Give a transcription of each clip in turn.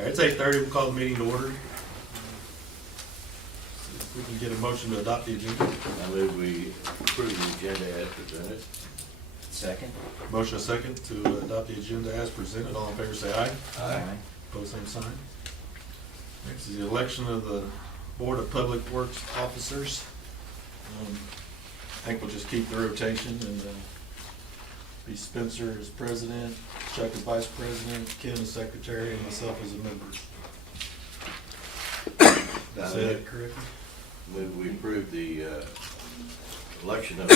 All right, it's 8:30, we'll call the meeting to order. See if we can get a motion to adopt the agenda. I move we approve the agenda as presented. Second? Motion a second to adopt the agenda as presented. All in favor say aye. Aye. Pose same sign. Next is the election of the Board of Public Works Officers. I think we'll just keep the rotation and be Spencer as president, Chuck as vice president, Ken as secretary, and myself as a member. Did I say that correctly? Move we approve the election of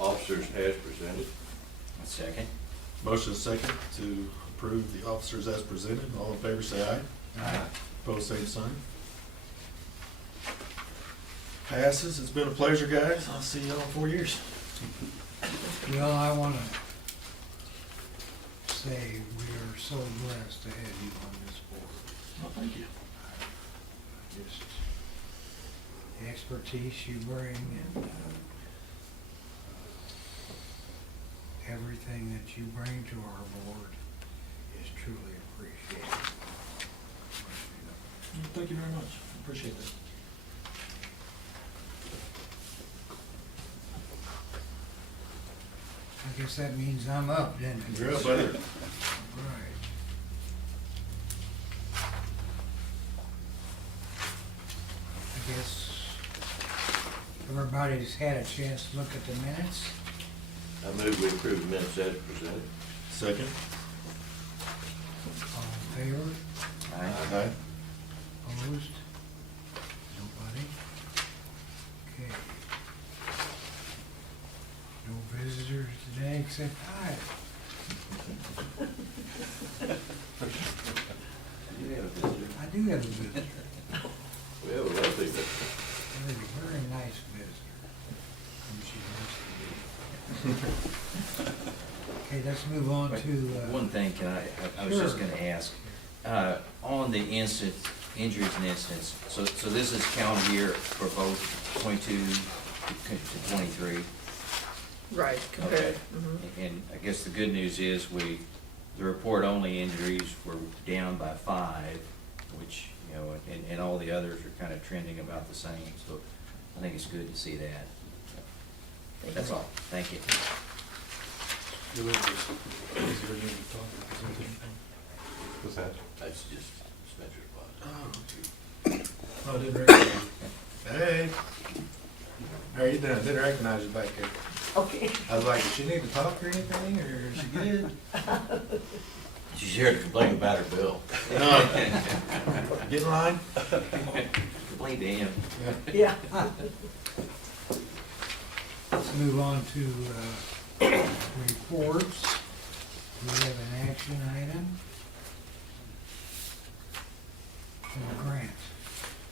officers as presented. Second? Motion is second to approve the officers as presented. All in favor say aye. Aye. Pose same sign. Passes. It's been a pleasure, guys. I'll see y'all in 4 years. Well, I want to say we are so blessed to have you on this board. Well, thank you. Just the expertise you bring and everything that you bring to our board is truly appreciated. Thank you very much. Appreciate that. I guess that means I'm up, doesn't it? You're up, buddy. Right. I guess everybody's had a chance to look at the minutes. I move we approve the minutes as presented. Second. All in favor? Aye. Opposed? Nobody? Okay. No visitors today except I. You have a visitor. I do have a visitor. We have a lovely visitor. A very nice visitor. And she wants to be. Okay, let's move on to. One thing, I was just Sure. gonna ask, on the injuries and incidents, so this is calendar year for both 22 to 23? Right, compared. Okay. And I guess the good news is the report-only injuries were down by 5, which, you know, and all the others are kind of trending about the same, so I think it's good to see that. That's all, thank you. What's that? That's just Spencer's spot. Oh, I didn't recognize you. Hey. How are you doing? I didn't recognize you back there. Okay. I was like, does she need to talk or anything, or is she good? She's here to complain about her bill. No. Get in line. Complain to him. Yeah. Let's move on to reports. We have an action item. And a grant.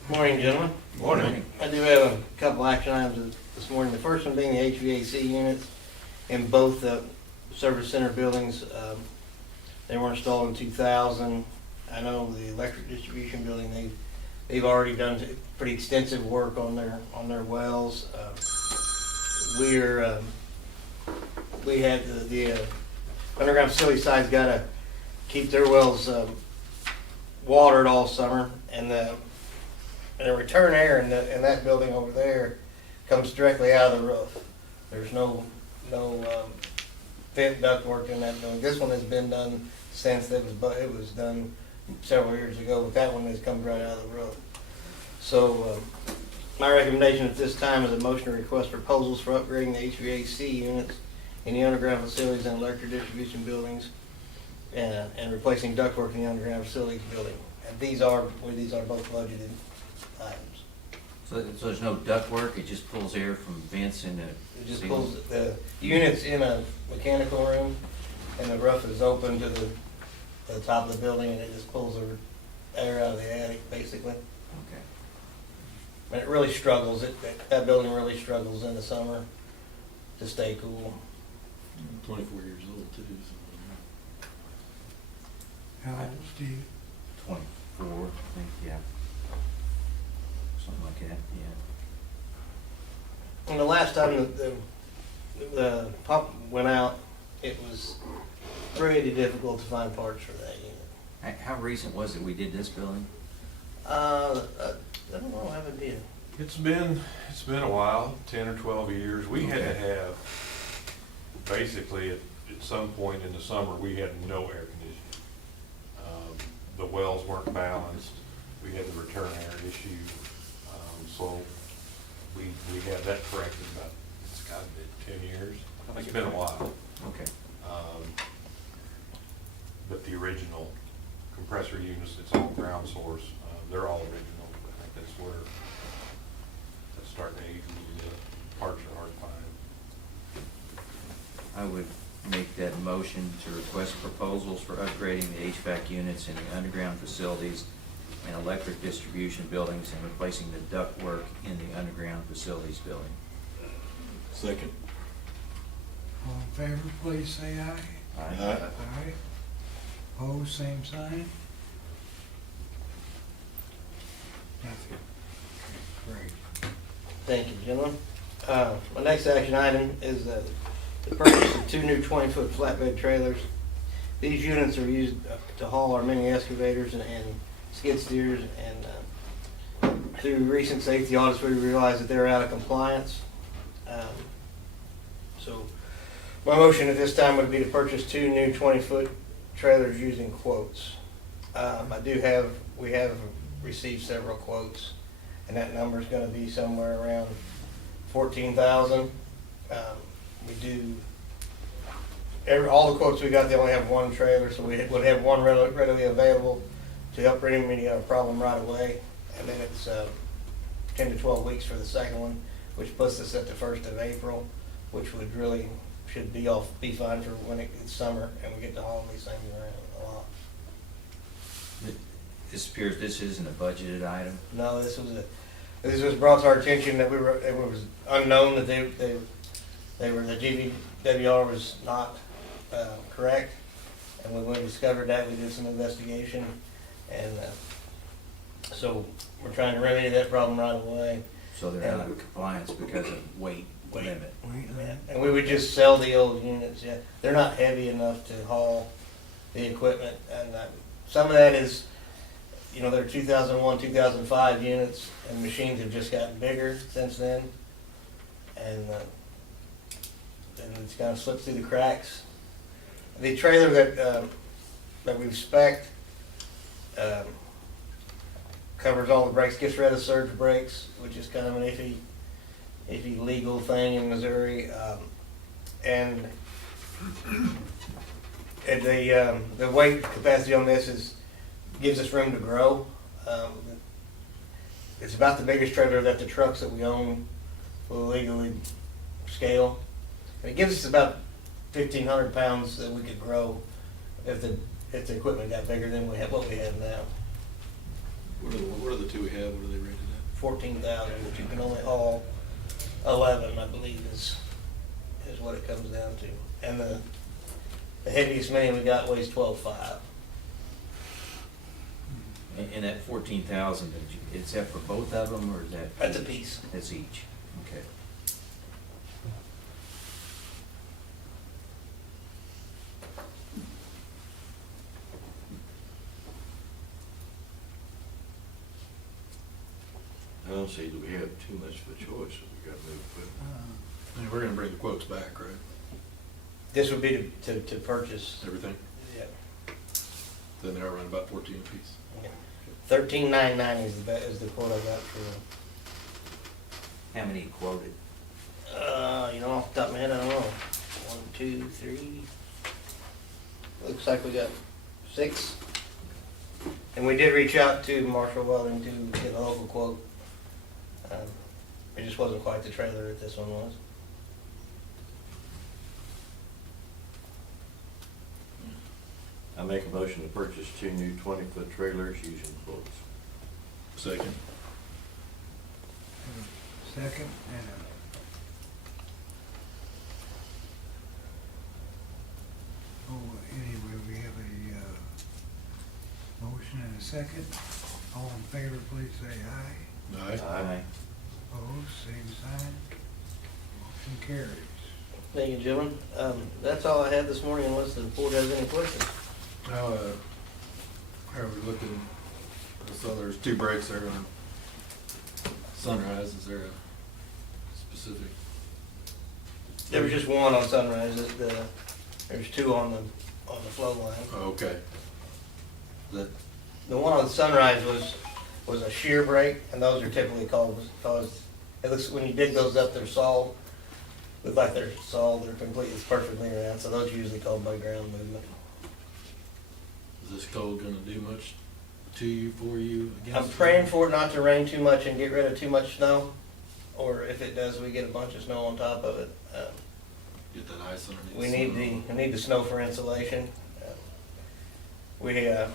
Morning, gentlemen. Morning. I do have a couple action items this morning. The first one being the HVAC units in both the service center buildings. They were installed in 2000. I know the electric distribution building, they've already done pretty extensive work on their wells. We had the underground facility side's got to keep their wells watered all summer, and the return air in that building over there comes directly out of the roof. There's no vent duct work in that building. This one has been done since it was done several years ago, but that one has come right out of the roof. So my recommendation at this time is a motion to request proposals for upgrading the HVAC units in the underground facilities and electric distribution buildings, and replacing ductwork in the underground facilities building. And these are both budgeted items. So there's no duct work, it just pulls air from vents in the It just ceiling? pulls the units in a mechanical room, and the roof is open to the top of the building, and it just pulls the air out of the attic, basically. Okay. And it really struggles. That building really struggles in the summer to stay cool. 24 years old, too. How old, Steve? 24, I think, yeah. Something like that, yeah. And the last time the pump went out, it was pretty difficult to find parts for that unit. How recent was it we did this building? I don't know, I have a idea. It's been a while, 10 or 12 years. We had to Okay. have, basically, at some point in the summer, we had no air conditioning. The wells weren't balanced. We had the return air issue. So we had that corrected about, it's got to be 10 years. It's been a while. Okay. But the original compressor units, it's all ground source, they're all original. I think that's where, that's starting to age, the parts are hard to find. I would make that motion to request proposals for upgrading the HVAC units in the underground facilities and electric distribution buildings and replacing the ductwork in the underground facilities building. Second. All in favor, please say aye. Aye. Aye. Opposed, same sign. Nothing. Great. Thank you, gentlemen. My next action item is the purchase of 2 new 20-foot flatbed trailers. These units are used to haul our mini excavators and skid steers, and through recent safety audits, we realized that they're out of compliance. So my motion at this time would be to purchase 2 new 20-foot trailers using quotes. We have received several quotes, and that number is going to be somewhere around 14,000. We do, all the quotes we got, they only have one trailer, so we would have one readily available to help remedy our problem right away. And then it's 10 to 12 weeks for the second one, which puts us at the 1st of April, which would really, should be fine for when it's summer and we get to haul these things around a lot. This appears this isn't a budgeted item. No, this was brought to our attention that it was unknown that the GVWR was not correct, and when we discovered that, we did some investigation, and so we're trying to remedy that problem right away. So they're out of compliance because of weight limit. And we would just sell the old units. Yeah, they're not heavy enough to haul the equipment, and some of that is, you know, they're 2001, 2005 units, and machines have just gotten bigger since then, and it's kind of slipped through the cracks. The trailer that we've spec'd covers all the brakes, gets rid of surge brakes, which is kind of an iffy legal thing in Missouri, and the weight capacity on this gives us room to grow. It's about the biggest trailer that the trucks that we own will legally scale. And it gives us about 1,500 pounds that we could grow if the equipment got bigger than what we have now. What are the two we have? What are they rated at? 14,000, which you can only haul 11, I believe, is what it comes down to. And the heaviest mini we got weighs 12.5. And that 14,000, is that for both of them, or is that? That's a piece. That's each, okay. I don't see that we have too much of a choice if we got to move equipment. And we're gonna bring the quotes back, right? This would be to purchase. Everything? Yeah. Then they're around about 14 a piece. $13,990 is the quote I got for them. How many quoted? You know, off the top of my head, I don't know. 1, 2, 3. Looks like we got 6. And we did reach out to Marshall Welding to get a local quote. It just wasn't quite the trailer that this one was. I make a motion to purchase 2 new 20-foot trailers using quotes. Second. Second, anyway, we have a motion and a second. All in favor, please say aye. Aye. Aye. Opposed, same sign. Motion carries. Thank you, gentlemen. That's all I had this morning, unless the board has any questions. Now, How are we looking? So there's two breaks there on Sunrise. Is there a specific? There was just one on Sunrise, there's two on the flow line. Oh, okay. That, The one on Sunrise was a shear break, and those are typically called, because it looks, when you dig those up, they're solid. Look like they're solid, they're completely, it's perfectly around, so those are usually called by ground movement. is this cold gonna do much to you, for you, against? I'm praying for it not to rain too much and get rid of too much snow, or if it does, we get a bunch of snow on top of it. Get that ice underneath. We the need the snow for insulation. We're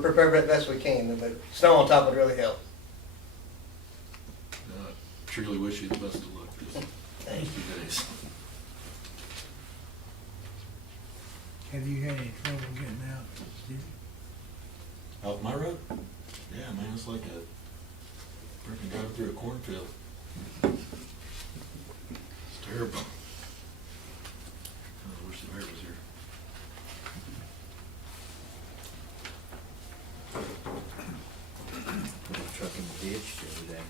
prepared the best we can, but snow on top would really help. I truly wish you the best of luck this Thank next few days. Have you had any trouble getting out, Steve? Off my road? Yeah, man, it's like a freaking driving through a cornfield. It's terrible. I wish the mayor was here. Put a truck in the ditch the other day.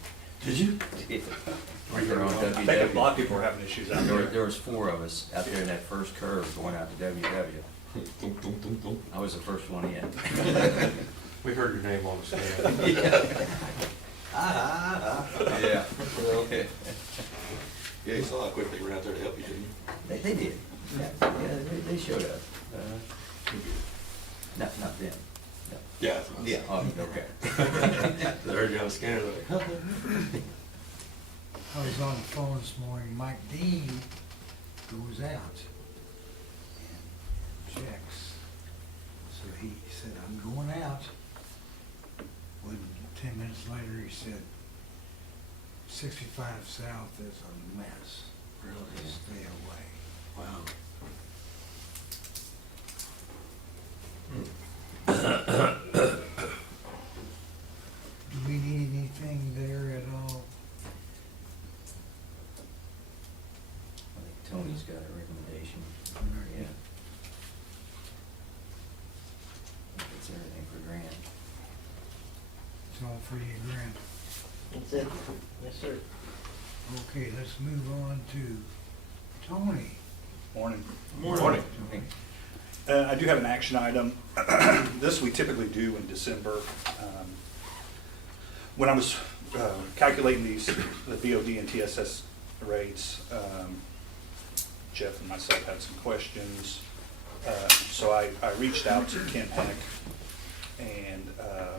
Did you? We were on I think a WW. lot of people are having issues out there. There was 4 of us out there in that first curve going out to WW. Thump, thump, thump, thump. I was the first one in. We heard your name on the stand. Yeah. Yeah, you saw how quick they ran out there to help you, didn't you? They did. Yeah, they showed up. Not them. No. Yeah. Yeah, oh, okay. They heard you on the scanner, they're like, I was on the phone this morning, Mike Dean goes out and checks. So he said, I'm going out. When 10 minutes later, he said, 65 South is a mess. Really? Stay away. Wow. Do we need anything there at all? I think Tony's got a recommendation. Yeah. It's everything for Grant. It's all for you, Grant. That's it. Yes, sir. Okay, let's move on to Tony. Morning. Morning. I do have an action item. This we typically do in December. When I was calculating the BOD and TSS rates, Jeff and myself had some questions. So I reached out to Ken Pennick, and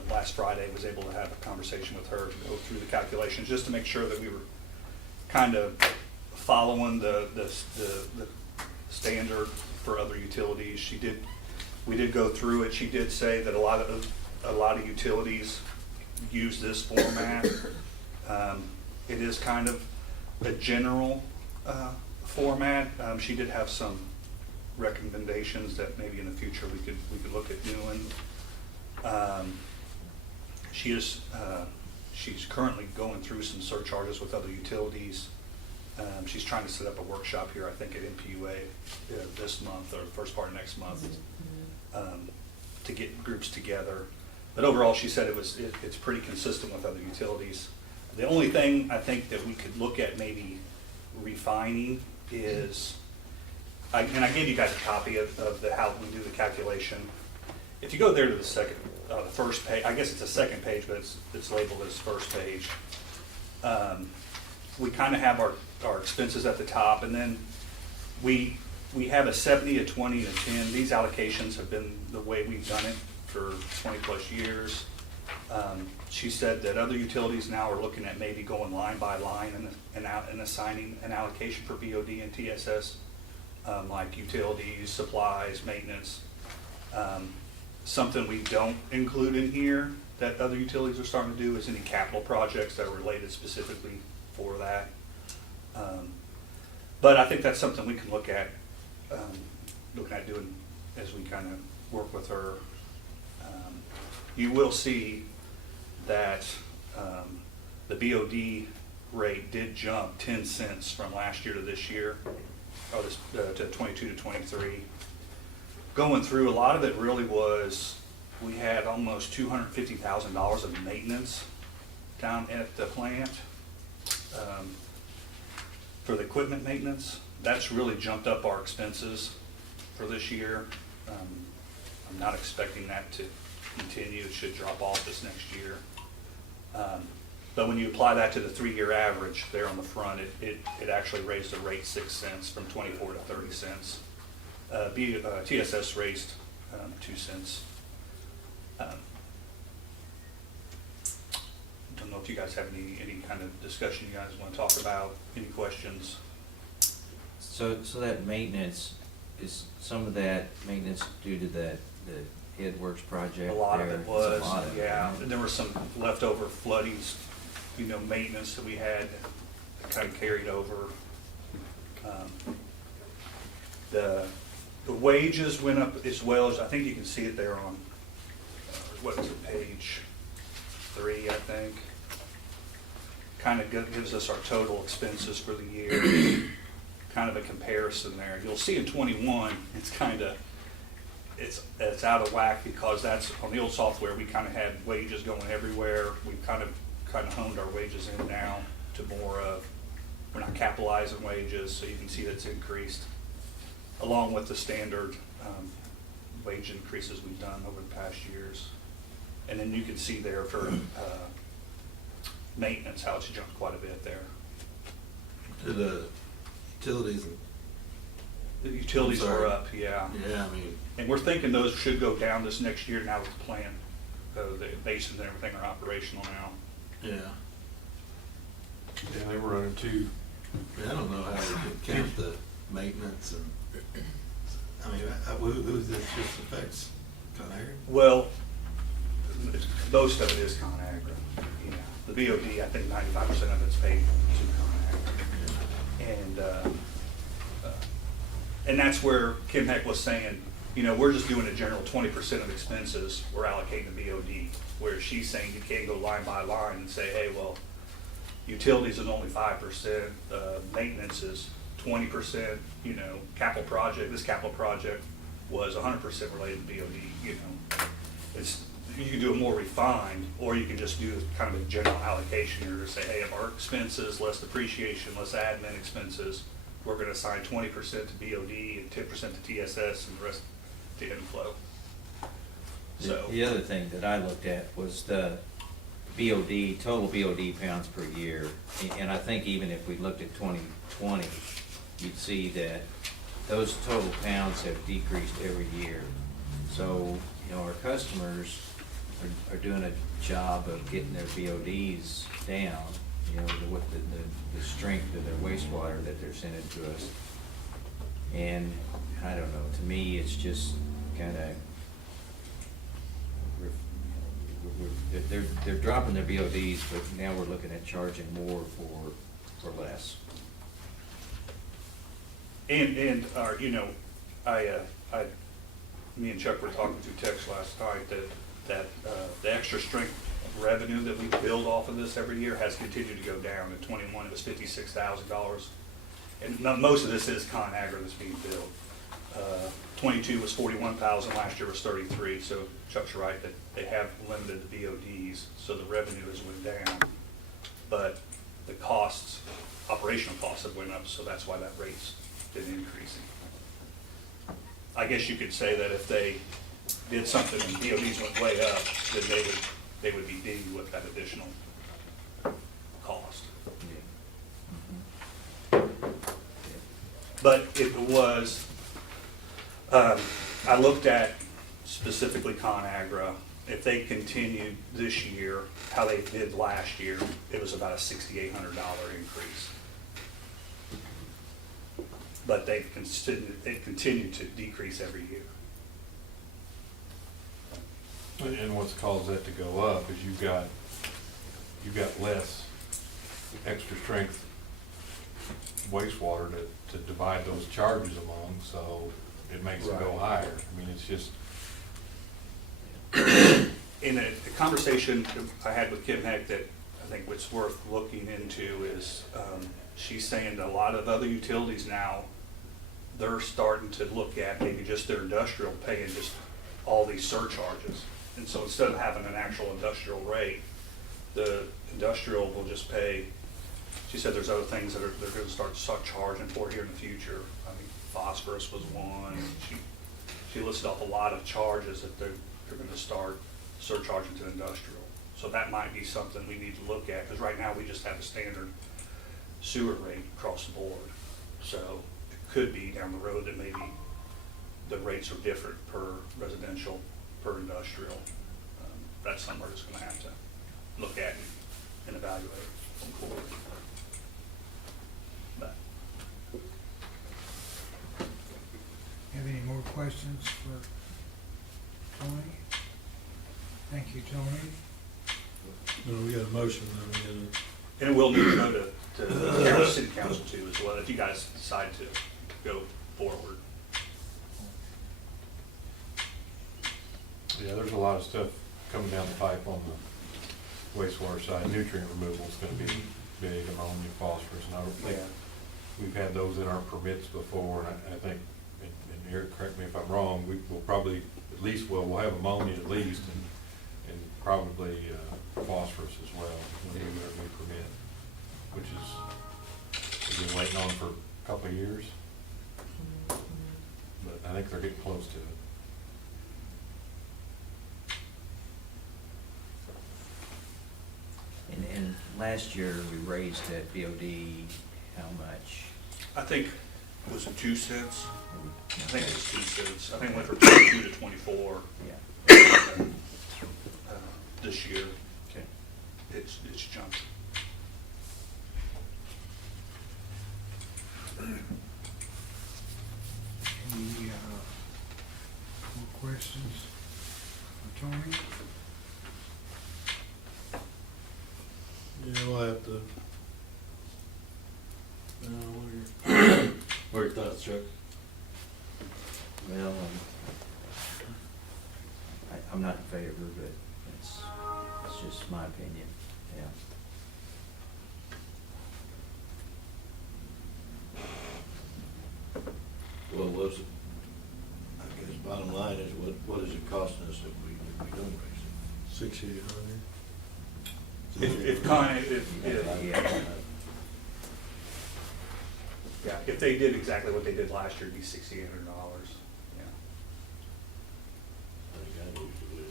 last Friday was able to have a conversation with her to go through the calculations, just to make sure that we were kind of following the standard for other utilities. We did go through it. She did say that a lot of utilities use this format. It is kind of a general format. She did have some recommendations that maybe in the future we could look at doing. She's currently going through some surcharges with other utilities. She's trying to set up a workshop here, I think, at MPUA this month or first part of next month, to get groups together. But overall, she said it's pretty consistent with other utilities. The only thing I think that we could look at maybe refining is, and I gave you guys a copy of how we do the calculation. If you go there to the first page, I guess it's the second page, but it's labeled as first page. We kind of have our expenses at the top, and then we have a 70, a 20, and a 10. These allocations have been the way we've done it for 20 plus years. She said that other utilities now are looking at maybe going line by line and assigning an allocation for BOD and TSS, like utilities, supplies, maintenance. Something we don't include in here that other utilities are starting to do is any capital projects that are related specifically for that. But I think that's something we can look at doing as we kind of work with her. You will see that the BOD rate did jump 10 cents from last year to this year, or to 22 to 23. going through, a lot of it really was, we had almost $250,000 of maintenance down at the plant for the equipment maintenance. That's really jumped up our expenses for this year. I'm not expecting that to continue. It should drop off this next year. But when you apply that to the 3-year average there on the front, it actually raised the rate 6 cents from 24 to 30 cents. TSS raised 2 cents. Don't know if you guys have any kind of discussion you guys want to talk about, any questions? So that maintenance, is some of that maintenance due to the Headworks project? A lot of there? it It's a was, lot of it, yeah. right? And there were some leftover floodings, maintenance that we had that kind of carried over. The wages went up as well, as I think you can see it there on, what is it, page 3, I think. Kind of gives us our total expenses for the year. Kind of a comparison there. You'll see in 21, it's out of whack because that's, on the old software, we kind of had wages going everywhere. We've kind of honed our wages in now to more of, we're not capitalizing wages, so you can see that's increased, along with the standard wage increases we've done over the past years. And then you can see there for maintenance, how it's jumped quite a bit there. To the utilities. The utilities I'm sorry. are up, yeah. Yeah, I mean, And we're thinking those should go down this next year now with the plan. The basins and everything are operational now. yeah. Yeah, they were running 2. I don't know how we could count the maintenance and, I mean, who this just affects, Conair? Well, most of it is ConAgra. Yeah. The BOD, I think 95% of it's paid to ConAgra. And that's where Kim Heck was saying, we're just doing a general 20% of expenses, we're allocating the BOD. Where she's saying you can't go line by line and say, hey, well, utilities is only 5%, maintenance is 20%, capital project, this capital project was 100% related to BOD, you can do it more refined, or you can just do kind of a general allocation here to say, hey, if our expenses, less depreciation, less admin expenses, we're gonna assign 20% to BOD and 10% to TSS and the rest to inflow. So. The other thing that I looked at was the BOD, total BOD pounds per year. And I think even if we looked at 2020, you'd see that those total pounds have decreased every year. So, our customers are doing a job of getting their BODs down, with the strength of their wastewater that they're sending to us. And I don't know, to me, it's just kind of, they're dropping their BODs, but now we're looking at charging more for less. And our, me and Chuck were talking through text last night that the extra strength revenue that we build off of this every year has continued to go down. In 21, it was $56,000. And most of this is ConAgra that's being billed. 22 was 41,000, last year was 33. So Chuck's right that they have limited the BODs, so the revenue has went down. But the costs, operational costs have went up, so that's why that rate's been increasing. I guess you could say that if they did something and BODs went way up, then they would be dinged with that additional cost. But if it was, I looked at specifically ConAgra, if they continued this year, how they did last year, it was about a $6,800 increase. But they've continued to decrease every year. And what's caused that to go up is you've got less extra strength wastewater to divide those charges among, so it makes it go Right. higher. I mean, it's just. In a conversation I had with Kim Heck that I think what's worth looking into is she's saying that a lot of other utilities now, they're starting to look at maybe just their industrial paying just all these surcharges. And so instead of having an actual industrial rate, the industrial will just pay. She said there's other things that they're gonna start charging for here in the future. I mean, phosphorus was one. She listed off a lot of charges that they're gonna start surcharging to industrial. So that might be something we need to look at, because right now we just have a standard sewer rate across the board. So it could be down the road that maybe the rates are different per residential, per industrial. That's something we're just gonna have to look at and evaluate from forward. But Have any more questions for Tony? Thank you, Tony. No, we got a motion, though, we gotta. And it will need to go to city council too as well, if you guys decide to go forward. Yeah, there's a lot of stuff coming down the pipe on the wastewater side. Nutrient removal is gonna be big, ammonia, phosphorus, and I don't think we've had those in our permits before, and I think, and Eric, correct me if I'm wrong, we'll probably, at least, we'll have ammonia at least, and probably phosphorus as well, when we get our new permit, which is, we've been waiting on for a couple of years, but I think they're getting close to it. And last year, we raised that BOD, how much? I think, was it 2 cents? I think it was 2 cents. I think it went from 22 to 24 Yeah. this year. Okay. It's jumped. Any more questions for Tony? Yeah, we'll have to. What are your thoughts, Chuck? Well, I'm not in favor, but it's just my opinion, yeah. Well, what's, I guess bottom line is, what is it costing us if we don't raise it? 6,800. If kind of, if they did exactly what they did last year, it'd be $6,800. Yeah. I think I need to do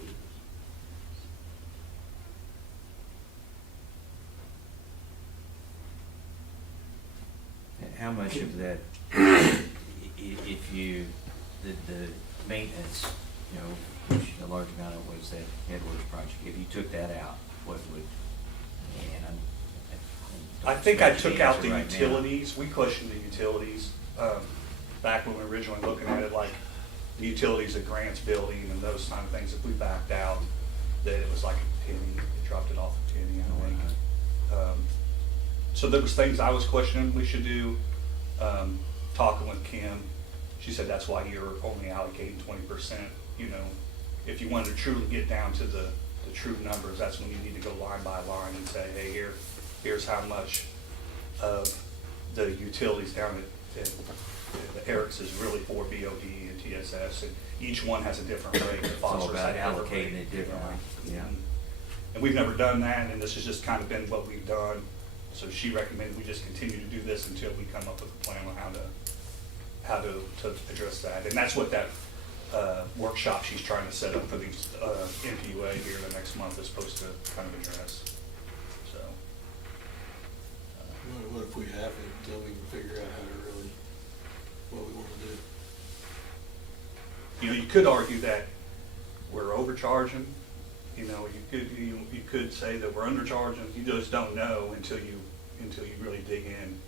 it. How much of that, if you, the maintenance, you know, which a large amount of was that Edwards project, if you took that out, what would, and I think I don't took expect out you the to answer right now. utilities. We questioned the utilities, back when we were originally looking at it, like the utilities at Grant's building and those kind of things. If we backed out, that it was like a penny, it dropped it off a penny, I think. So there was things I was questioning we should do, talking with Kim. She said that's why you're only allocating 20%. You know, if you wanted to truly get down to the true numbers, that's when you need to go line by line and say, hey, here's how much of the utilities down at Eric's is really for BOD and TSS, and each one has a different rate. It's all about allocating it differently, yeah. And we've never done that, and this has just kind of been what we've done. So she recommended we just continue to do this until we come up with a plan on how to address that. And that's what that workshop she's trying to set up for the MPUA here the next month is supposed to kind of address. So. What if we have it until we can figure out how to really, what we want to do? You know, you could argue that we're overcharging. You know, you could say that we're undercharging. You just don't know until you really dig in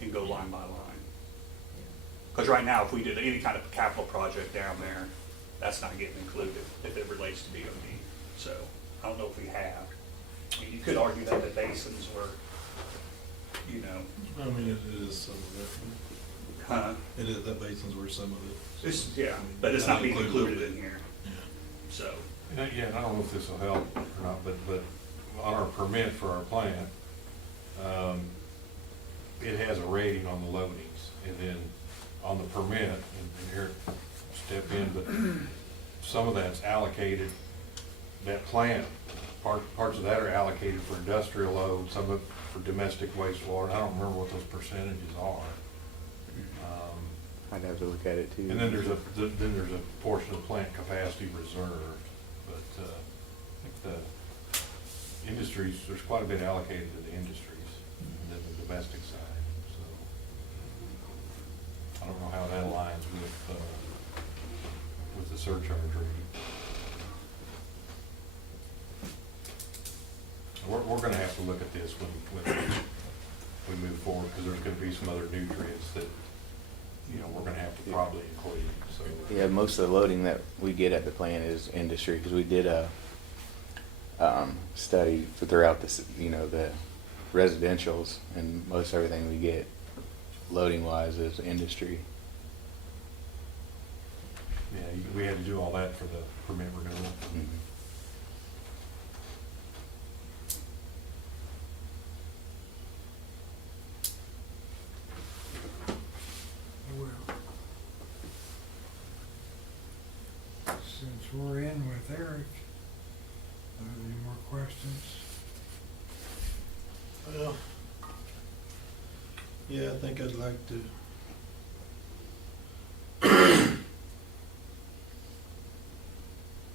and go line by line. Because right now, if we did any kind of capital project down there, that's not getting included if it relates to BOD. So I don't know if we have. I mean, you could argue that the basins were, you know. I mean, it is some of it. Huh? It is, that basin's where some of it. It's, yeah, I mean, but it's not being a included little in here. bit. So. Yeah, and I don't know if this will help or not, but on our permit for our plant, it has a rating on the loadings, and then on the permit, and here, step in, but some of that's allocated, that plant, parts of that are allocated for industrial load, some of it for domestic wastewater. I don't remember what those percentages are. I'd have to look at it too. And then there's a portion of plant capacity reserved, but I think the industries, there's quite a bit allocated to the industries and then the domestic side, so. I don't know how that aligns with the surcharge rate. We're gonna have to look at this when we move forward, because there's gonna be some other nutrients that, you know, we're gonna have to probably include, so. Yeah, most of the loading that we get at the plant is industry, because we did a study throughout this, you know, the residentials, and most everything we get loading wise is industry. Yeah, we had to do all that for the permit renewal. Mhm. Well, since we're in with Eric, any more questions? Well, yeah, I think I'd like to.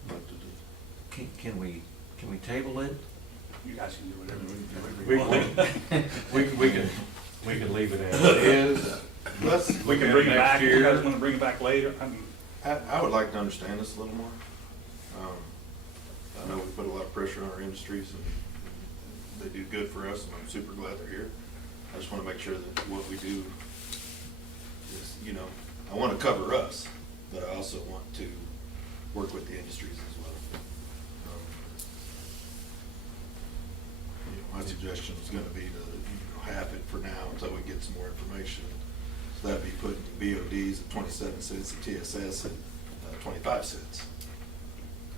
Like to do. Can we table it? You guys can do whatever We you want. we can leave it as is. Let's We look can at bring it next back, you year. guys wanna bring it back later, I mean, I would like to understand this a little more. I know we put a lot of pressure on our industries and they do good for us, and I'm super glad they're here. I just wanna make sure that what we do is, you know, I wanna cover us, but I also want to work with the industries as well. You know, my suggestion is gonna be to, you know, half it for now until we get some more information. So that'd be putting BODs at 27 cents and TSS at 25 cents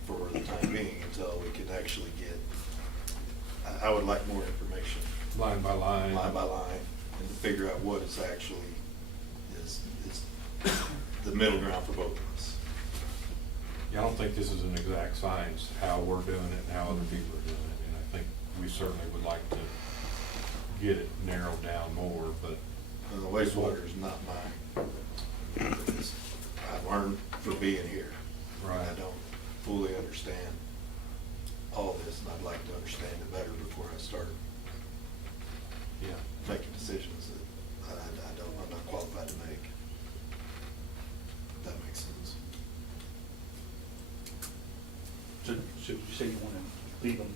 for the time being until we can actually get, I would like more information, Line by line. line by line, and to figure out what is actually is the middle ground for both of us. Yeah, I don't think this is an exact science, how we're doing it and how other people are doing it, and I think we certainly would like to get it narrowed down more, but. Wastewater is not mine. I've learned for being here. Right. I don't fully understand all this, and I'd like to understand it better before I start Yeah. making decisions that I'm not qualified to make. If that makes sense. so you say you wanna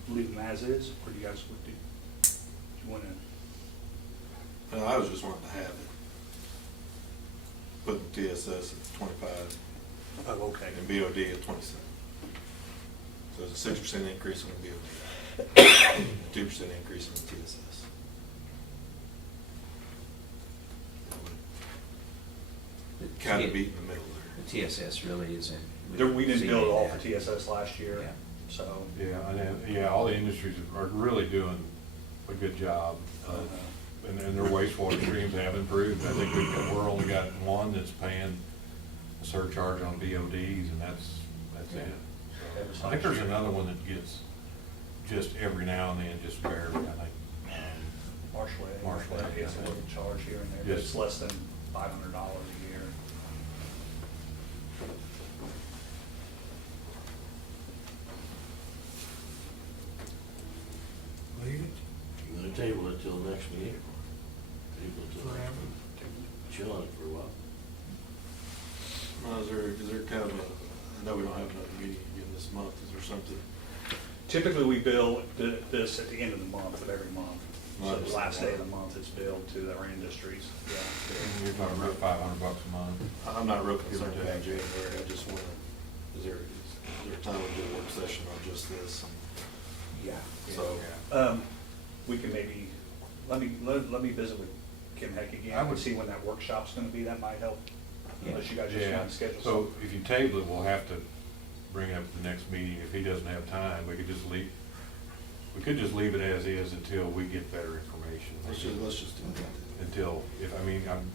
leave them as is, or do you guys, do you wanna? I was just wanting to have it. Putting TSS at 25 Oh, okay. and BOD at 27. So it's a 6% increase in the BOD, 2% increase in the TSS. Kind of meet in the middle The TSS really isn't. We didn't see build it all that. for TSS last year, Yeah. so. Yeah, I know, yeah, all the industries are really doing a good job. And their wastewater streams have improved. I think we're only got one that's paying a surcharge on BODs, and that's it. So I think there's another one that gets just every now and then, just barely, I think. Marshall pays a little charge here and there, but it's Yes. less than $500 a year. Leave it You're gonna table it till next meeting? Table it till next forever? meeting. Chill on it for a while. Well, is there kind of a, I know we don't have another meeting again this month, is there something? Typically, we bill this at the end of the month of every month. So Well, the last day of the month, it's billed to our industries, And you're talking about $500 a month. I'm not real concerned about January, I just wanna, is there a time we do a work session on just this? Yeah. So, We can maybe, let me visit with Kim Heck again, I would- and see when that workshop's gonna be, that might help. Unless you guys just Yeah, want to schedule so something. if you table it, we'll have to bring it up at the next meeting. If he doesn't have time, we could just leave it as is until we get better information. let's just do that. Until,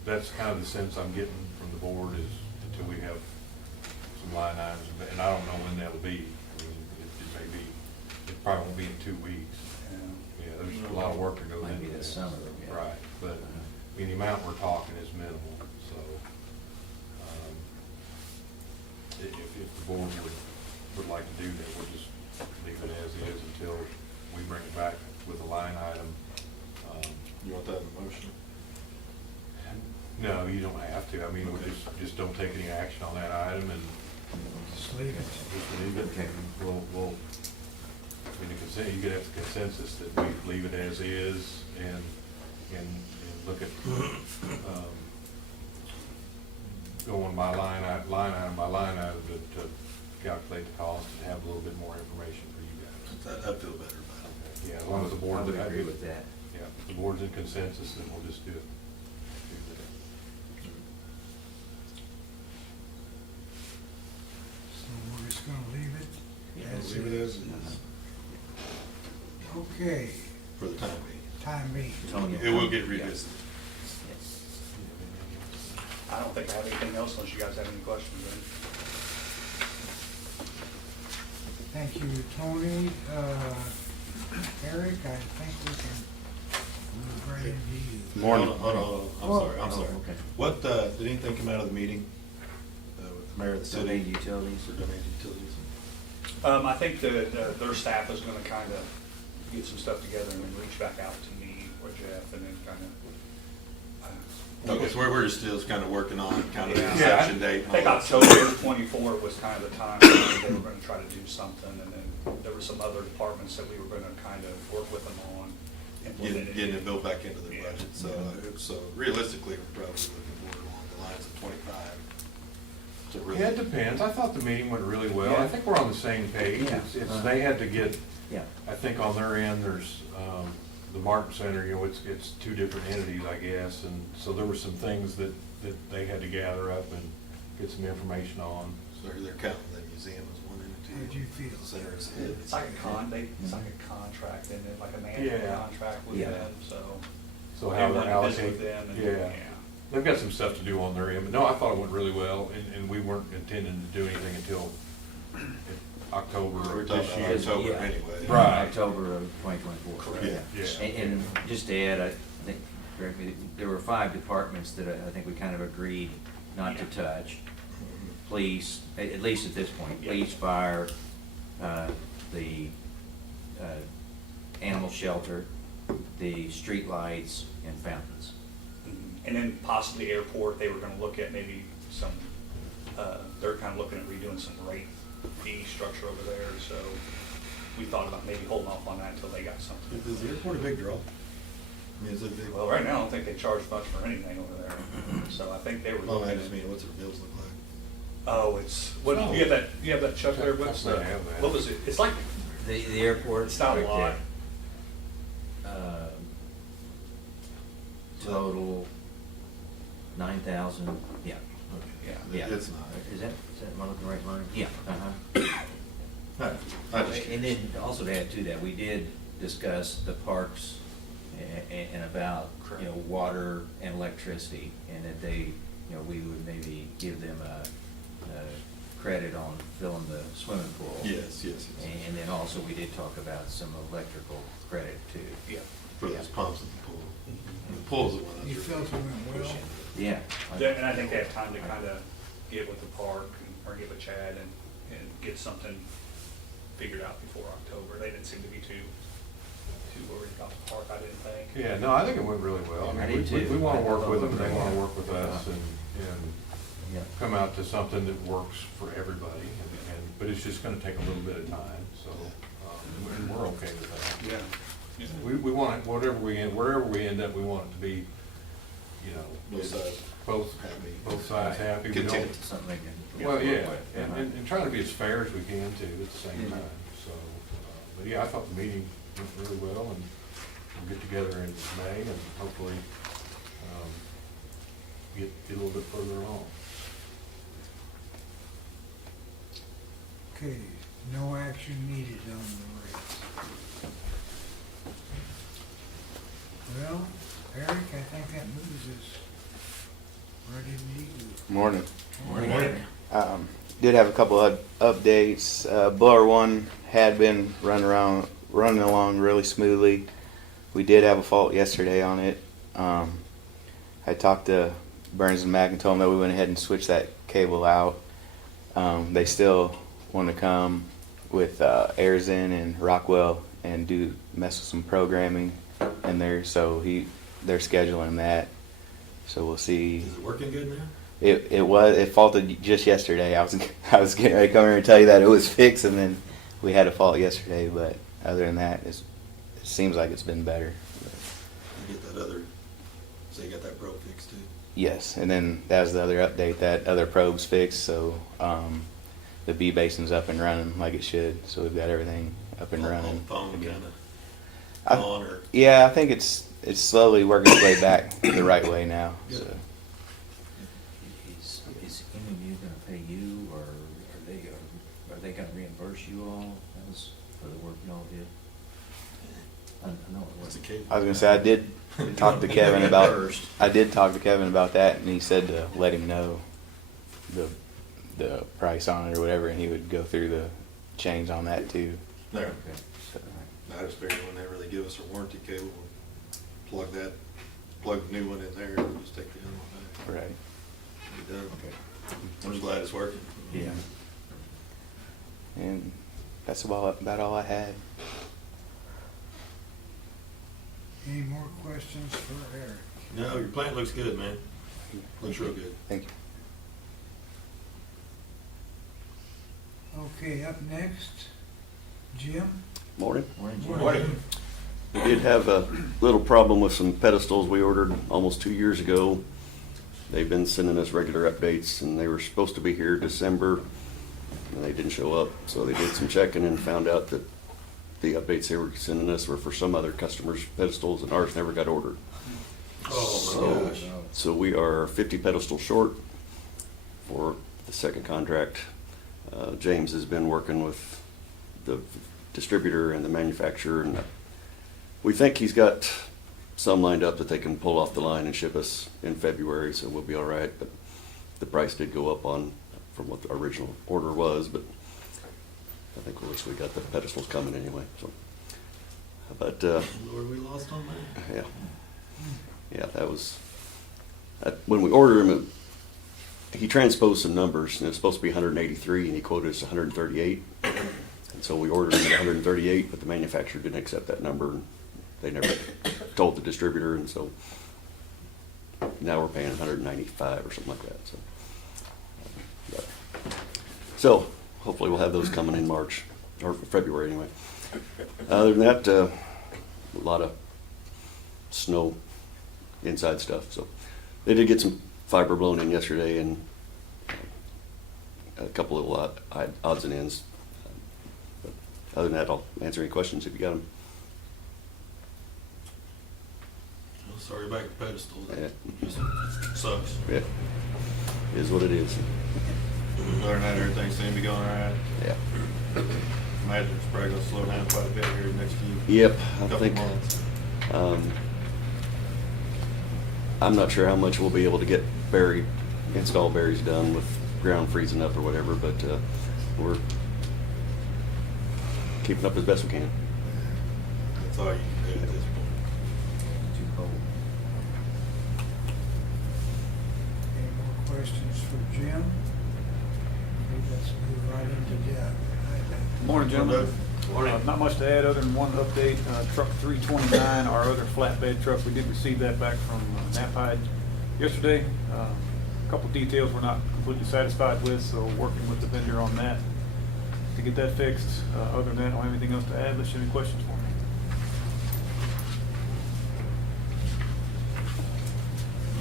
that's kind of the sense I'm getting from the board is until we have some line items, and I don't know when that'll be. I mean, it may be, it probably won't be in 2 weeks. Yeah, there's a lot of work that goes Might into be this this. summer, yeah. Right, but, I mean, the amount we're talking is minimal, so, if the board would like to do that, we'll just leave it as is until we bring it back with a line item. You want that in motion? No, you don't have to. I mean, we Okay. just don't take any action on that item and Just leave it. just leave it. Okay. We'll, I mean, you could have the consensus that we leave it as is and look at, going by line item by line item to calculate the cost and have a little bit more information for you guys. I feel better about it. Yeah, as long as the board. I would agree with that. Yeah, if the board's in consensus, then we'll just do it. So we're just gonna leave it Yeah, as Leave it is. as is, Okay, for the time being. time being. Tony, It will get yeah. revisited. Yes. I don't think I have anything else unless you guys have any questions. Then. Thank you, Tony. Eric, I think we can move right into you. Morning. Hold on, I'm Oh, sorry. okay. What, did anything come out of the meeting, with the mayor of the city? Donated utilities? For donated utilities? I think that their staff is going to kind of get some stuff together and then reach back out to me or Jeff and then kind of. Okay, so we're still kind of working on kind of the Yeah. inception date. I think and all that stuff. October 24 was kind of the time when they were going to try to do something, and then there were some other departments that we were going to kind of work with them on. Getting it built back into the Yeah. budget, so realistically, we're probably looking more along the lines of 25. to really- Yeah, it depends. I thought the meeting went really well. I Yeah. think we're on the same page. Yeah. It's, they had to get, Yeah. I think on their end, there's, the Martin Center, you know, it's two different entities, I guess, and so there were some things that they had to gather up and get some information on. So they're counting the museum as one entity. How'd you feel? The center is- It's like it's like a contract, and it like a management Yeah. contract with Yeah. them, so. So how we they're went to visit with allocating. them and, Yeah. They've got some stuff to do on their end, but no, I thought it went really well, and we weren't intending to do anything until October We're of talking this about year. October Yeah. anyway. Right. October of 2024. Correct. Yeah. Yeah. And just to add, I think, correct me, there were 5 departments that I think we kind of agreed not to touch. Police, at least at this point, Yeah. police, fire, the animal shelter, the street lights, and fountains. And then possibly airport, they were gonna look at maybe some, they're kind of looking at redoing some rate fee structure over there, so we thought about maybe holding off on that until they got something. Is the airport a big draw? I mean, is it big? Well, right now, I don't think they charge much for anything over there, so I think they were Well, looking I at. just mean, what's their bills look like? Oh, it's, what, Oh. you have that Chuck there, what's I the, have that. what was it? It's like, The airport. It's not a right lot. there. Total 9,000, yeah. Yeah. Yeah. It's not. Is that, am I looking the right line? Yeah, uh-huh. I just. And then also to add to that, we did discuss the parks and about, you know, water and electricity, and that they, you know, we would maybe give them a credit on filling the swimming pool. Yes, yes, yes. And then also, we did talk about some electrical credit too. yeah. For those pumps in the pool. And the pool's the one that's. You felt it went well? Yeah. And I think they have time to kind of get with the park or get with Chad and get something figured out before October. They didn't seem to be too worried about the park, I didn't think. Yeah, no, I think it went really well. I I mean, did we too. want I to work thought with it them, and they went want to well. work with us, and Yeah. come out to something that works for everybody, but it's just gonna take a little bit of time, so, and we're okay with that. Yeah. We want it, wherever we end up, we want it to be, you know. Both sides happy. Both sides happy. We don't- Content. Something they can. Well, yeah, work with. and trying to be as fair as we can too, at the same Mhm. time, so, but yeah, I thought the meeting went really well, and we'll get together in May and hopefully, get a little bit further along. Okay, no action needed on the rates. Well, Eric, I think that moves us Ready to meet you. Morning. Morning. Did have a couple of updates. Blower one had been running along really smoothly. We did have a fault yesterday on it. I talked to Burns and Mac and told them that we went ahead and switched that cable out. They still want to come with Airzin and Rockwell and mess with some programming in there. So they're scheduling that. So we'll see. Is it working good now? It faulted just yesterday. I was getting ready to come here and tell you that it was fixed, and then we had a fault yesterday. But other than that, it seems like it's been better. You get that other, so you got that probe fixed too? Yes, and then that was the other update. That other probe's fixed, so the B basin's up and running like it should. So we've got everything up and running. Phone again. kind of on or? Yeah, I think it's slowly working its way back the right way now. Good. So. Is MMU gonna pay you, or are they gonna reimburse you all? That was for the work y'all did. I know it What's was. the cable? I was gonna say I did talk to Kevin about. I did talk to Kevin about that, and he said to let him know the price on it or whatever, and he would go through the change on that too. There. Okay. So, I just figured when they really give us a warranty cable, we'll plug the new one in there and just take the other one back. right. Be done. I'm just glad it's working. Yeah. And that's about all I had. Any more questions for Eric? No, your plant looks good, man. Looks real good. Thank you. Okay, up next, Jim? Morning. Morning. We did have a little problem with some pedestals we ordered almost 2 years ago. They've been sending us regular updates, and they were supposed to be here December, and they didn't show up. So they did some checking and found out that the updates they were sending us were for some other customers' pedestals, and ours never got ordered. Oh, my gosh. So we are 50 pedestals short for the second contract. James has been working with the distributor and the manufacturer, and we think he's got some lined up that they can pull off the line and ship us in February, so we'll be all right. But the price did go up from what the original order was, but I think at least we got the pedestals coming anyway. So, but Lord, we lost on that. yeah, that was when we ordered him. He transposed some numbers, and it's supposed to be 183, and he quoted us 138. And so we ordered him at 138, but the manufacturer didn't accept that number. And they never told the distributor, and so now we're paying 195 or something like that. So hopefully we'll have those coming in March or February anyway. Other than that, a lot of snow inside stuff. So they did get some fiber blown in yesterday, and a couple of odds and ends. But other than that, I'll answer any questions if you got them. Well, sorry about your pedestals. Yeah. Just sucks. Yeah, is what it is. Other than that, everything seemed to be going all right. Yeah. Imagine it's probably gonna slow down quite a bit here next few Yep, I couple think. months. I'm not sure how much we'll be able to get install berries done with ground freezing up or whatever, but we're keeping up as best we can. That's all you can do at this point. Too cold. Any more questions for Jim? Maybe let's move right into Deb. Hi, Deb. Morning, gentlemen. Morning. Not much to add other than one update. Truck 329, our other flatbed truck, we did receive that back from Knapheide yesterday. A couple details we're not completely satisfied with, so working with the vendor on that to get that fixed. Other than that, I don't have anything else to add. Unless you have any questions for me.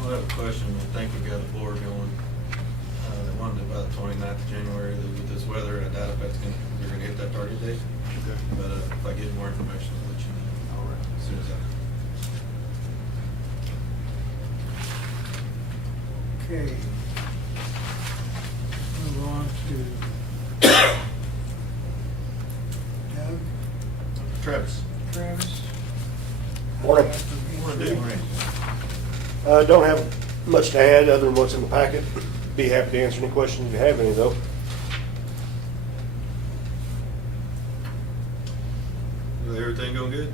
I have a question. I think we got a board going. They wanted it about the 29th of January. With this weather, I doubt if they're gonna hit that target date. Okay. But if I get more information, I'll let you know. All right. As soon as I. Okay. Move on to Doug, Travis. Travis. Morning. Morning, Dave. Don't have much to add other than what's in the packet. Be happy to answer any questions if you have any, though. Everything going good?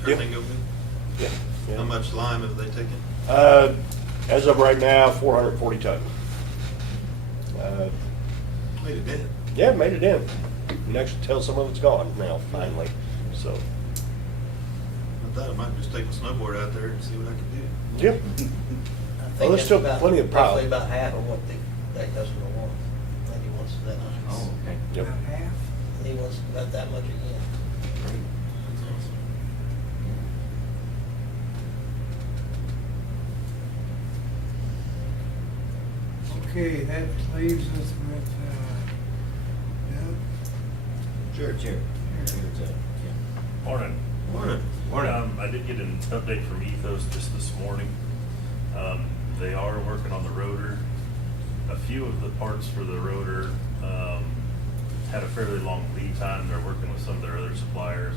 Yep. Everything going good? Yeah. How much lime have they taken? As of right now, 440 ton. Made it in. Yeah, made it in. You can actually tell some of it's gone now, finally. So, I thought I might just take a snowboard out there and see what I can do. yep. I think Well, there's that's still about- plenty of pile. Roughly about half of what that customer wants. I think he wants that much. Oh, okay. Yep. About half. And he wants about that much again. Okay, that leaves us with, Doug. Sure. Here. Morning. Morning. I did get an update from Ethos just this morning. They are working on the rotor. A few of the parts for the rotor had a fairly long lead time. They're working with some of their other suppliers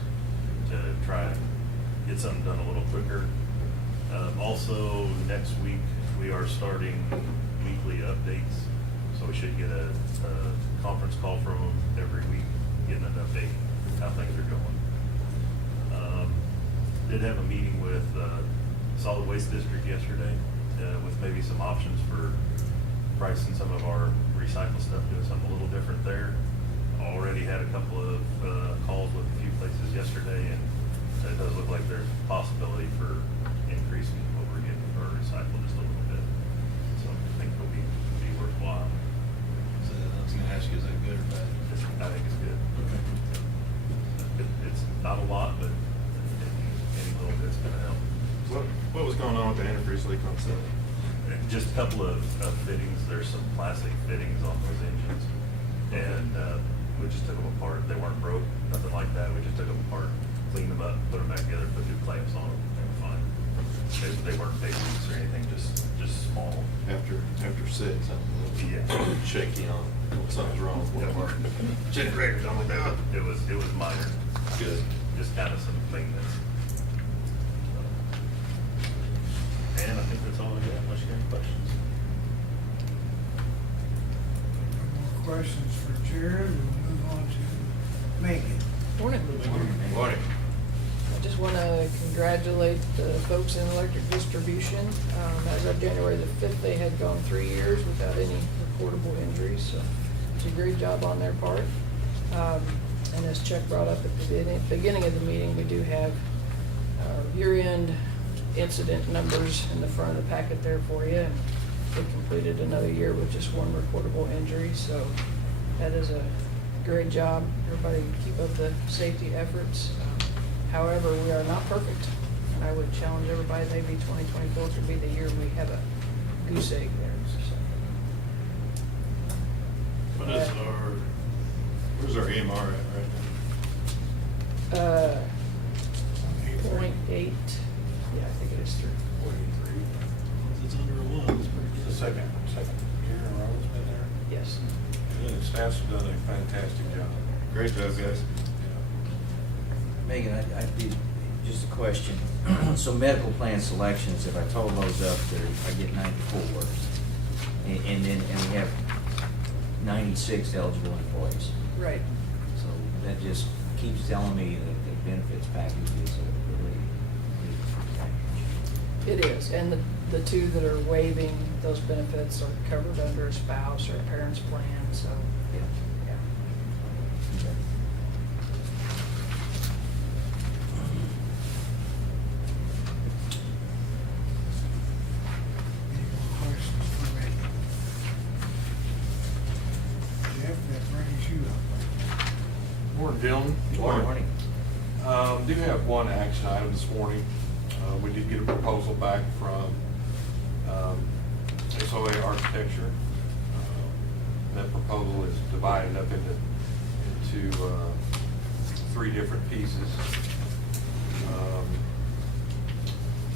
to try and get something done a little quicker. Also, next week, we are starting weekly updates. So we should get a conference call from them every week, getting an update how things are going. Did have a meeting with Solid Waste District yesterday with maybe some options for pricing some of our recycle stuff, doing something a little different there. Already had a couple of calls with a few places yesterday, and it does look like there's a possibility for increasing what we're getting for our recycle just a little bit. So I think it'll be worthwhile. So I was gonna ask you, is that good or bad? I think it's good. It's not a lot, but any little bit's gonna help. What was going on with the antifreeze leak on Sunday? Just a couple of fittings. There's some plastic fittings on those engines, and we just took them apart. They weren't broke, nothing like that. We just took them apart, cleaned them up, put them back together, put new clamps on them. They were fine. They weren't big leaks or anything, just small. After 6, I'm Yeah. shaky on something's wrong with one of our generators. I'm like, oh. It was minor. Good. Just kind of some maintenance. And I think that's all I got, unless you got any questions. No more questions for Jared. We'll move on to Megan. Morning. Morning. I just want to congratulate the folks in electric distribution. As of January the 5th, they had gone 3 years without any reportable injuries, so it's a great job on their part. And as Chuck brought up at the beginning of the meeting, we do have year-end incident numbers in the front of the packet there for you. And we completed another year with just one reportable injury, so that is a great job. Everybody keep up the safety efforts. However, we are not perfect, and I would challenge everybody, maybe 2024 could be the year we have a goose egg there. What is where's our EMR at right So, 0.8, yeah, I think it is 3. now? It's under a 1. It's pretty The good. second year in a row it's been there. Yes. Yeah, the staff's done a fantastic job. Great job, guys. Megan, just a question. So medical plan selections, if I total those up, I get 94. And we have 96 eligible employees. Right. So that just keeps telling me that the benefits package is a really good package. It is, and the two that are waiving those benefits are covered under a spouse or a parent's plan, so, yeah. Okay. Any more questions for Megan? Jeff, that brings you up. Morning, gentlemen. Morning. Do have one action item this morning. We did get a proposal back from SOA Architecture. That proposal is divided up into 3 different pieces.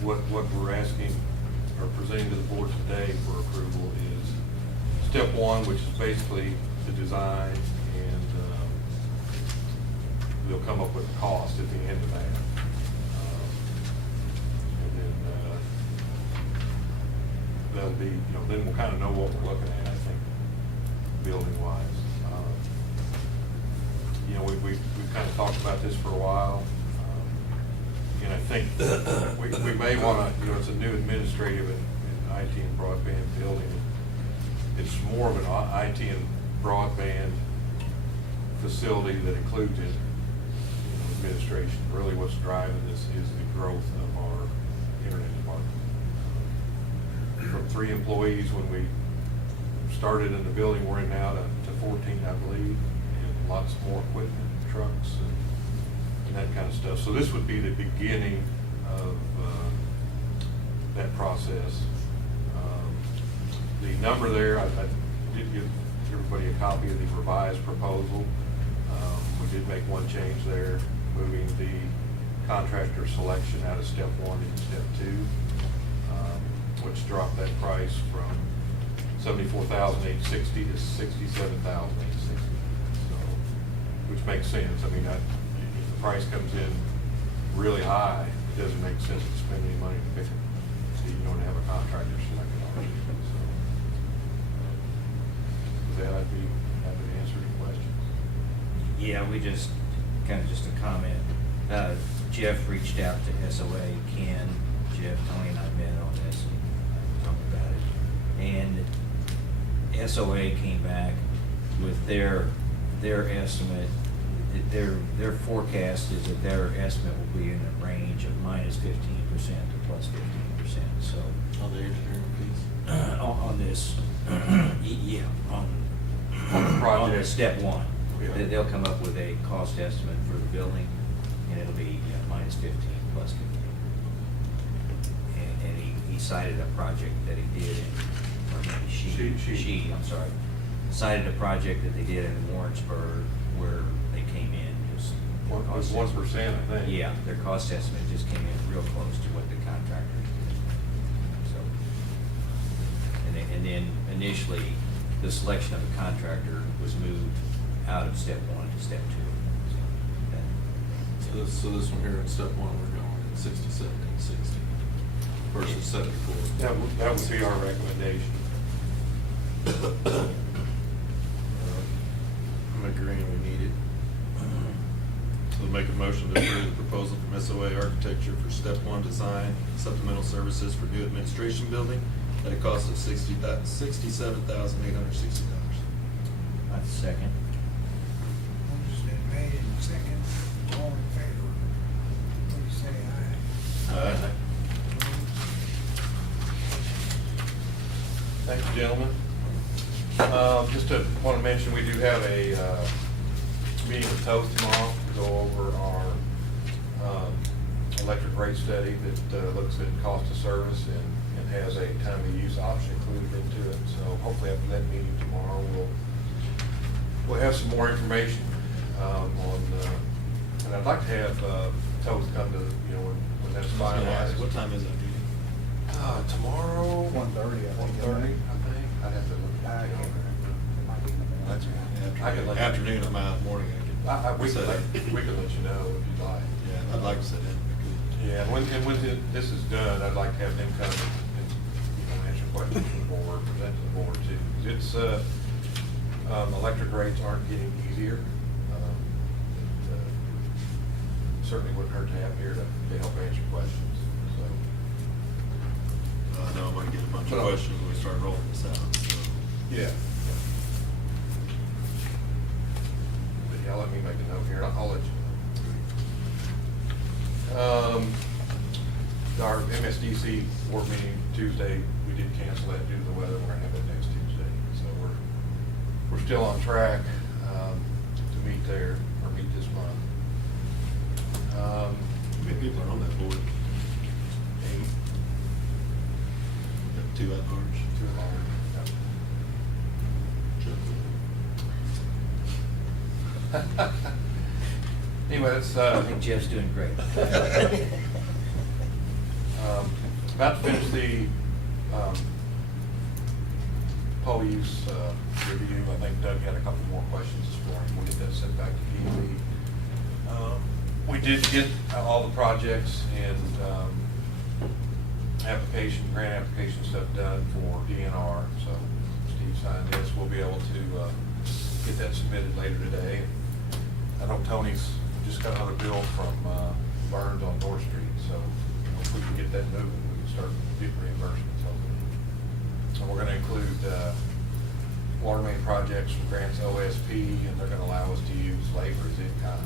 What we're asking or presenting to the board today for approval is step 1, which is basically the design, and we'll come up with a cost at the end of that. And then that'll be, then we'll kind of know what we're looking at, I think, building wise. We've kind of talked about this for a while. And I think we may want to, it's a new administrative and IT and broadband building. It's more of an IT and broadband facility that includes it, administration. Really what's driving this is the growth of our internet department. From 3 employees when we started in the building we're in now to 14, I believe, and lots more equipment, trucks, and that kind of stuff. So this would be the beginning of that process. The number there, I did give everybody a copy of the revised proposal. We did make one change there, moving the contractor selection out of step 1 into step 2, which dropped that price from $74,860 to $67,860. So, which makes sense. I mean, if the price comes in really high, it doesn't make sense to spend any money to pick it. So you don't have a contractor selected already. So, with that, I'd be happy to answer any questions. Yeah, we just, kind of just a comment. Jeff reached out to SOA, Ken, Jeff, Tony, and I met on this and talked about it. And SOA came back with their estimate. Their forecast is that their estimate will be in the range of -15% to +15%. So On the engineering piece? on this, yeah, on the project. this step 1. Yeah. They'll come up with a cost estimate for the building, and it'll be -15, +15. And he cited a project that he did in, or maybe she, I'm sorry, cited a project that they did in Warrensburg where they came in just. It was 1%, I think. Yeah, their cost estimate just came in real close to what the contractors did. So, and then initially, the selection of a contractor was moved out of step 1 to step 2. So this one here in step 1, we're going at 67 and 60 versus 74. That would be our recommendation. I'm agreeing we need it. So make a motion to approve the proposal from SOA Architecture for step 1 design, supplemental services for new administration building at a cost of $67,860. That's second. Motion's been made and second. All in favor, please say aye. Aye. Thank you, gentlemen. Just want to mention, we do have a meeting with Toast tomorrow to go over our electric rate study that looks at cost of service and has a time of use option included into it. So hopefully after that meeting tomorrow, we'll have some more information on, and I'd like to have Toast come to, when that's finalized. What time is that meeting? Tomorrow? 1:30, I think. 1:30, I think. I'd have to look at the calendar. That's I could let you- afternoon, I'm out, morning I We can. could let you know if you'd like. Yeah, I'd like to sit in. Yeah, and when this is done, I'd like to have them come and answer questions to the board, present to the board too. 'Cause it's, electric rates aren't getting easier. It certainly wouldn't hurt to have here to help answer questions, so. I know I'm gonna get a bunch of questions when we start rolling this out, so. Yeah. But yeah, let me make a note here, and I'll let you know. Our MSDC board meeting Tuesday, we did cancel that due to the weather. We're gonna have it next Tuesday. So we're still on track to meet there, or meet this month. How many people are on that board? 8, Got 2 at large. 2 at large. Anyway, that's, I think Jeff's doing great. about to finish the poll use review. I think Doug had a couple more questions this morning. We'll get that sent back to DEP. We did get all the projects and grant application stuff done for DNR, so Steve signed this, we'll be able to get that submitted later today. I know Tony's just got another bill from Burns on North Street, so if we can get that moving, we can start getting reimbursements hopefully. And we're gonna include water main projects from grants OSP, and they're gonna allow us to use labor as in kind,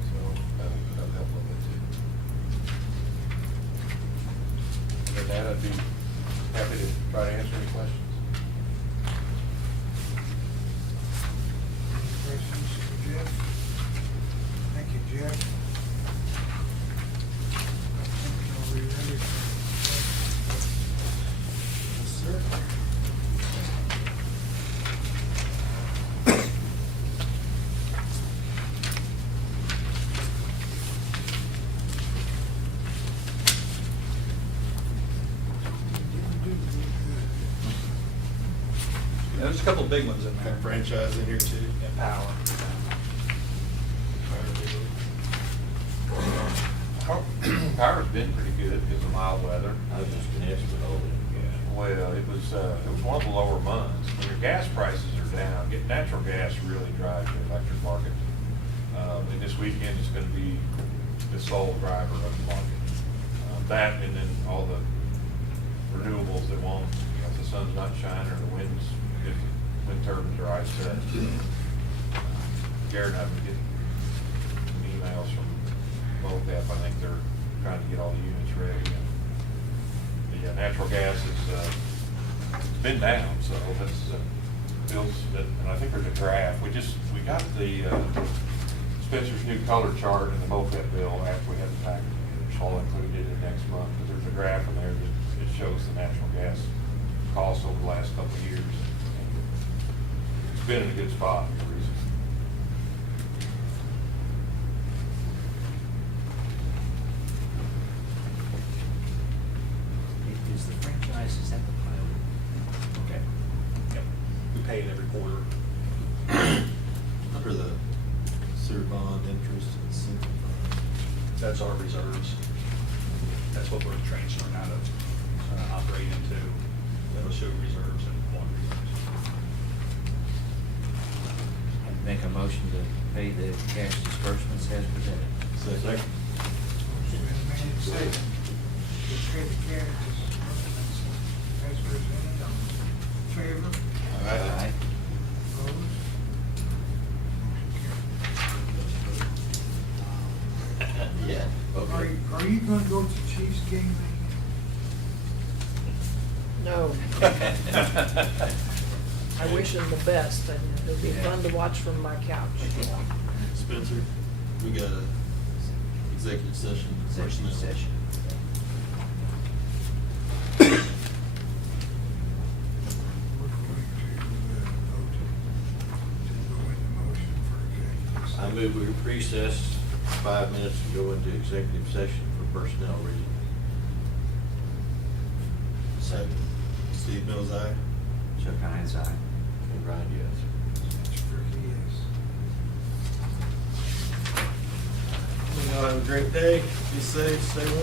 so that'll help a little bit too. With that, I'd be happy to try to answer any questions. Any questions for Jeff? Thank you, Jeff. I think you'll be ready for. Yes, sir. Yeah, there's a couple of big ones in there. Got franchise in here too. Yeah, power. Power's been pretty good because of mild weather. I was just gonna ask about all that. Well, it was one of the lower months. When your gas prices are down, natural gas really drives the electric market. And this weekend is gonna be the sole driver of the market. That and then all the renewables that won't, if the sun's not shining or the wind's, if wind turbines are ice set. Jared and I have been getting some emails from MoCap. I think they're trying to get all the units ready. And the natural gas has been down, so that's bills that, and I think there's a draft. We got the Spencer's new color chart in the MoCap bill after we had the package. I'll include it in next month, but there's a graph in there that it shows the natural gas costs over the last couple of years. It's been in a good spot recently. Is the franchise, is that the pilot? Okay. Yep. We pay it every quarter. Under the sewer bond interest and sinking fund. That's our reserves. That's what we're transferring out of, operate into, that'll show reserves and bond reserves. I'd make a motion to pay the cash disbursements as presented. Second. Motion been made and seconded. To pay the cash disbursements as presented. All in favor? Aye. Opposed? Motion Yeah, carried. Are you gonna go to Chiefs game, Megan? No. I wish them the best, and it'll be fun to watch from my couch. Spencer, we got a executive session. Executive session. We're going to vote to go into motion for executive session. I move we recess 5 minutes and go into executive session for personnel reasons. Second. Steve Mills, aye. Chuck Hines, aye. And Ryan, yes. That's Ricky, yes. Y'all have a great day. Be safe, stay warm.